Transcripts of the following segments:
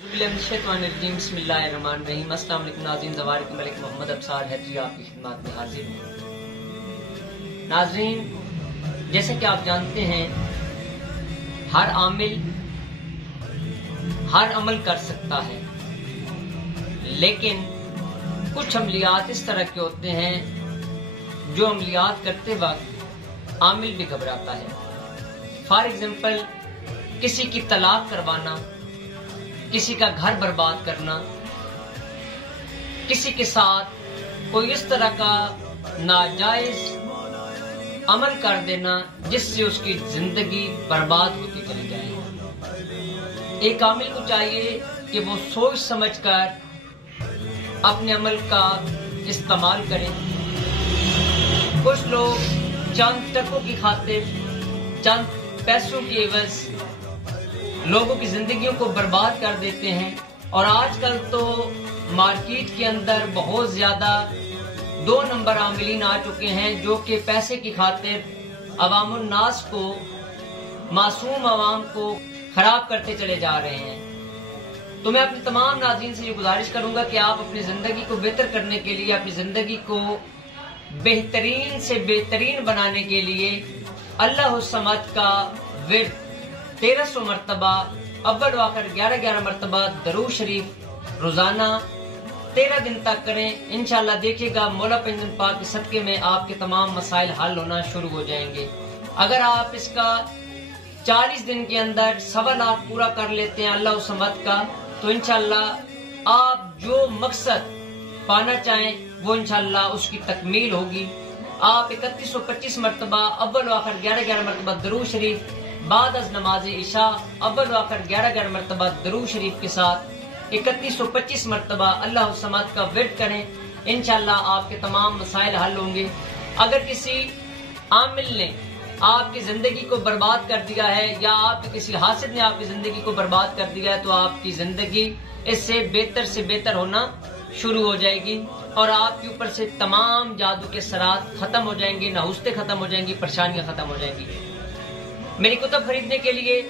बिस्मिल्लाहिर्रहमानिर्रहीम। अस्सलाम वालेकुम नाज़रीन, ज़वार के मलिक मोहम्मद अब्सार हैदरी आपकी खिदमत में हाजिर हूँ। नाज़रीन, जैसे कि आप जानते हैं, हर आमिल हर अमल कर सकता है, लेकिन कुछ अमलियात इस तरह के होते हैं जो अमलियात करते वक्त आमिल भी घबराता है। फॉर एग्जाम्पल, किसी की तलाक करवाना, किसी का घर बर्बाद करना, किसी के साथ कोई इस तरह का नाजायज अमल कर देना जिससे उसकी जिंदगी बर्बाद होती चली जाए। एक आमिल को चाहिए कि वो सोच समझकर अपने अमल का इस्तेमाल करें। कुछ लोग चंद टकों की खातिर, चंद पैसों की एवज लोगों की जिंदगियों को बर्बाद कर देते हैं। और आजकल तो मार्केट के अंदर बहुत ज्यादा 2 नंबर आमिलीन आ चुके हैं जो कि पैसे की खातिर अवामुन नास को, मासूम अवाम को खराब करते चले जा रहे हैं। तो मैं अपने तमाम नाज़रीन से ये गुजारिश करूंगा कि आप अपनी जिंदगी को बेहतर करने के लिए, अपनी जिंदगी को बेहतरीन से बेहतरीन बनाने के लिए अल्लाह समद का विर्द 1300 मरतबा, अव्वल व आखिर 11-11 मरतबा दरूद शरीफ रोजाना 13 दिन तक करें। इंशाअल्लाह देखिएगा मौला पंजन पाक के सदके में आपके तमाम मसाइल हल होना शुरू हो जाएंगे। अगर आप इसका 40 दिन के अंदर 1.25 लाख पूरा कर लेते हैं अल्लाह समद का, तो इंशाअल्लाह आप जो मकसद पाना चाहें वो इंशाअल्लाह उसकी तकमील होगी। आप 3125 मरतबा, अव्वल व आखिर 11-11 मरतबा दरूद शरीफ बाद अज नमाज इशा, अव्वल व आखिर 11-11 मरतबा दरूद शरीफ के साथ 3125 मरतबा अल्लाह समद का विर्द करें। इंशाअल्लाह आपके तमाम मसाइल हल होंगे। अगर किसी आमिल ने आपकी जिंदगी को बर्बाद कर दिया है या आपके किसी हासिद ने आपकी जिंदगी को बर्बाद कर दिया है, तो आपकी जिंदगी इससे बेहतर होना शुरू हो जाएगी और आपके ऊपर से तमाम जादू के सरात खत्म हो जाएंगे, नहुस्ते खत्म हो जाएंगी, परेशानियां खत्म हो जाएंगी। मेरी कुतब खरीदने के लिए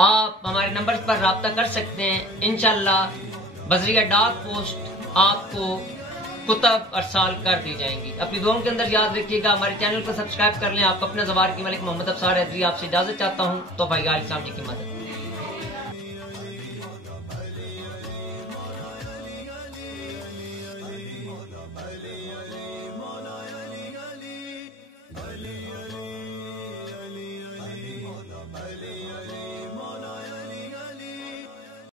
आप हमारे नंबर पर राब्ता कर सकते हैं। इंशाअल्लाह बजरिया डाक पोस्ट आपको कुतब अरसाल कर दी जाएंगी। अपनी दुआओं के अंदर याद रखिएगा। हमारे चैनल को सब्सक्राइब कर लें। आप अपना ज़वार की मलिक मोहम्मद अब्सार हैदरी आपसे इजाजत चाहता हूँ। तो भाई जी की मदद।